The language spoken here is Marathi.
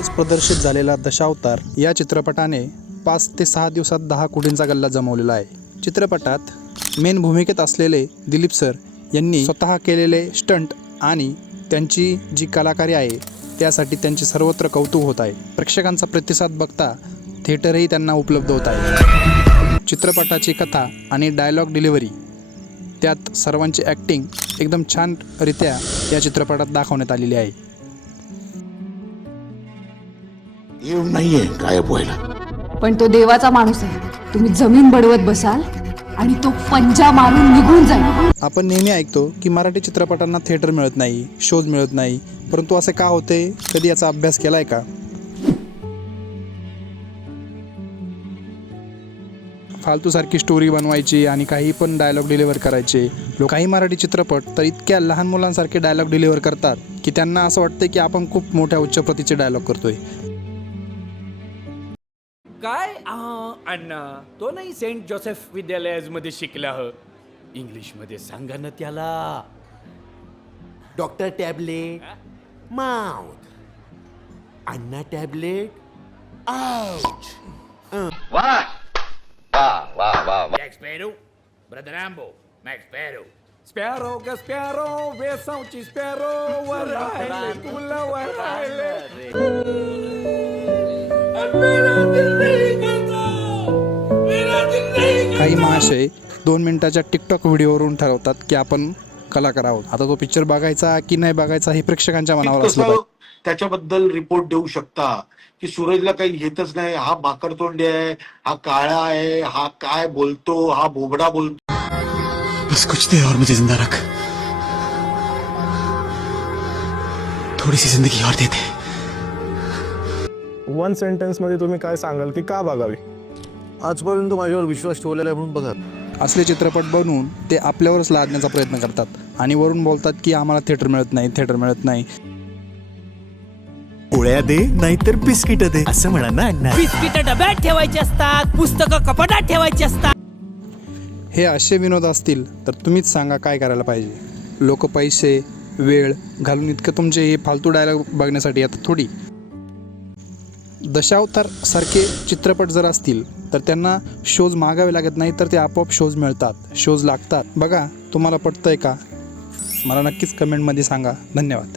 नुकताच प्रदर्शित झालेला दशावतार या चित्रपटाने 5 ते 6 दिवसात 10 कोटींचा गल्ला जमवलेला आहे. चित्रपटात मेन भूमिकेत असलेले दिलीप सर यांनी स्वतः केलेले स्टंट आणि त्यांची जी कलाकारी आहे त्यासाठी त्यांचे सर्वत्र कौतुक होत आहे. प्रेक्षकांचा प्रतिसाद बघता थिएटरही त्यांना उपलब्ध होत आहे. चित्रपटाची कथा आणि डायलॉग डिलिव्हरी त्यात सर्वांची ॲक्टिंग एकदम छानरित्या या चित्रपटात दाखवण्यात आलेली आहे. येऊ नाहीये गायब व्हायला, पण तो देवाचा माणूस आहे. तुम्ही जमीन बडवत बसाल आणि तो पंजा मारून निघून जाईल. आपण नेहमी ऐकतो की मराठी चित्रपटांना थिएटर मिळत नाही, शोज मिळत नाही, परंतु असे का होते? कधी याचा अभ्यास केला आहे का? फालतूसारखी स्टोरी बनवायची आणि काही पण डायलॉग डिलिव्हर करायचे. काही मराठी चित्रपट तर इतक्या लहान मुलांसारखे डायलॉग डिलिव्हर करतात की त्यांना असं वाटतं की आपण खूप मोठ्या उच्च प्रतीचे डायलॉग करतोय. काय अण्णा, तो नाही सेंट जोसेफ विद्यालयामध्ये शिकला ह. इंग्लिशमध्ये सांगा ना त्याला. Doctor tablet mouth, Anna tablet ouch. Jack Sparrow, Brother Rambo, Max Sparrow. Sparrow ग Sparrow, वेसावची Sparrow, वर राहिले तुला वर राहिले. काही महाशय 2 मिनिटाच्या टिकटॉक व्हिडिओवरून ठरवतात की आपण कलाकार आहोत. आता तो पिक्चर बघायचा की नाही बघायचा हे प्रेक्षकांच्या मनावर असलं पाहिजे. त्याच्याबद्दल रिपोर्ट देऊ शकता की सूरजला काही घेतच नाही, हा भाकरतोंडी आहे, हा काळा आहे, हा काय बोलतो, हा बोबडा बोलतो. बस कुछ देर और मुझे जिंदा रख, थोड़ी सी जिंदगी और दे दे. वन सेंटेन्स मध्ये तुम्ही काय सांगाल की का बघावी? आजपर्यंत माझ्यावर विश्वास ठेवलेला आहे म्हणून बघा. असले चित्रपट बनवून ते आपल्यावरच लादण्याचा प्रयत्न करतात आणि वरून बोलतात की आम्हाला थिएटर मिळत नाही, थिएटर मिळत नाही. पोळ्या दे नाहीतर बिस्किट दे असं म्हणा ना अण्णा. बिस्किट डब्यात ठेवायचे असतात, पुस्तकं कपाटात ठेवायची असतात. हे असे विनोद असतील तर तुम्हीच सांगा काय करायला पाहिजे. लोक पैसे वेळ घालून इतकं तुमचे हे फालतू डायलॉग बघण्यासाठी येतात थोडी. दशावतार सारखे चित्रपट जर असतील तर त्यांना शोज मागावे लागत नाही, तर ते आपोआप शोज मिळतात, शोज लागतात. बघा तुम्हाला पटतंय का? मला नक्कीच कमेंटमध्ये सांगा. धन्यवाद.